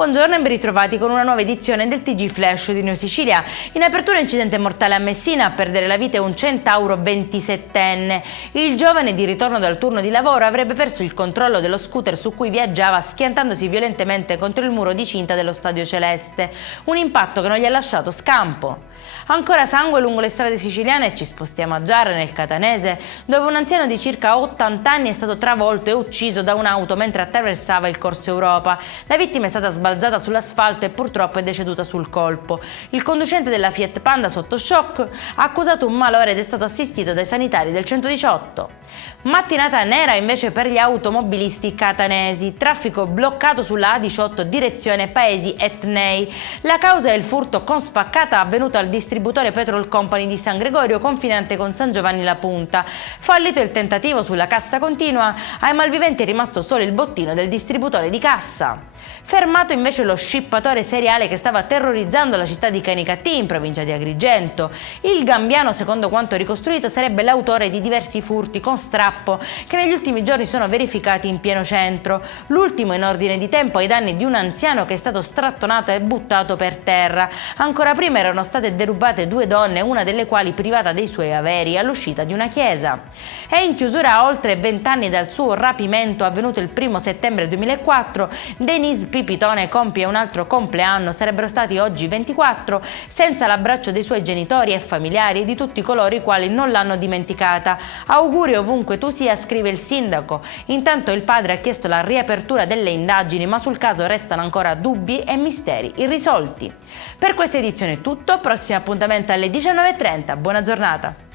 Buongiorno e ben ritrovati con una nuova edizione del TG Flash di Neo Sicilia. In apertura incidente mortale a Messina, a perdere la vita è un centauro 27enne. Il giovane di ritorno dal turno di lavoro avrebbe perso il controllo dello scooter su cui viaggiava schiantandosi violentemente contro il muro di cinta dello Stadio Celeste. Un impatto che non gli ha lasciato scampo. Ancora sangue lungo le strade siciliane e ci spostiamo a Giara, nel Catanese, dove un anziano di circa 80 anni è stato travolto e ucciso da un'auto mentre attraversava il Corso Europa. La vittima è stata sbalzata sull'asfalto e purtroppo è deceduta sul colpo. Il conducente della Fiat Panda, sotto shock, ha accusato un malore ed è stato assistito dai sanitari del 118. Mattinata nera invece per gli automobilisti catanesi, traffico bloccato sulla A18 direzione Paesi Etnei. La causa è il furto con spaccata avvenuto al distributore Petrol Company di San Gregorio, confinante con San Giovanni La Punta. Fallito il tentativo sulla cassa continua, ai malviventi è rimasto solo il bottino del distributore di cassa. Fermato invece lo scippatore seriale che stava terrorizzando la città di Canicattì, in provincia di Agrigento. Il gambiano, secondo quanto ricostruito, sarebbe l'autore di diversi furti con strappo che negli ultimi giorni sono verificati in pieno centro. L'ultimo in ordine di tempo ai danni di un anziano che è stato strattonato e buttato per terra. Ancora prima erano state derubate 2 donne, una delle quali privata dei suoi averi all'uscita di una chiesa. È in chiusura a oltre 20 anni dal suo rapimento avvenuto il 1 settembre 2004. Denise Pipitone compie un altro compleanno, sarebbero stati oggi 24, senza l'abbraccio dei suoi genitori e familiari e di tutti coloro i quali non l'hanno dimenticata. Auguri ovunque tu sia, scrive il sindaco. Intanto il padre ha chiesto la riapertura delle indagini, ma sul caso restano ancora dubbi e misteri irrisolti. Per questa edizione è tutto, prossimo appuntamento alle 19:30, buona giornata.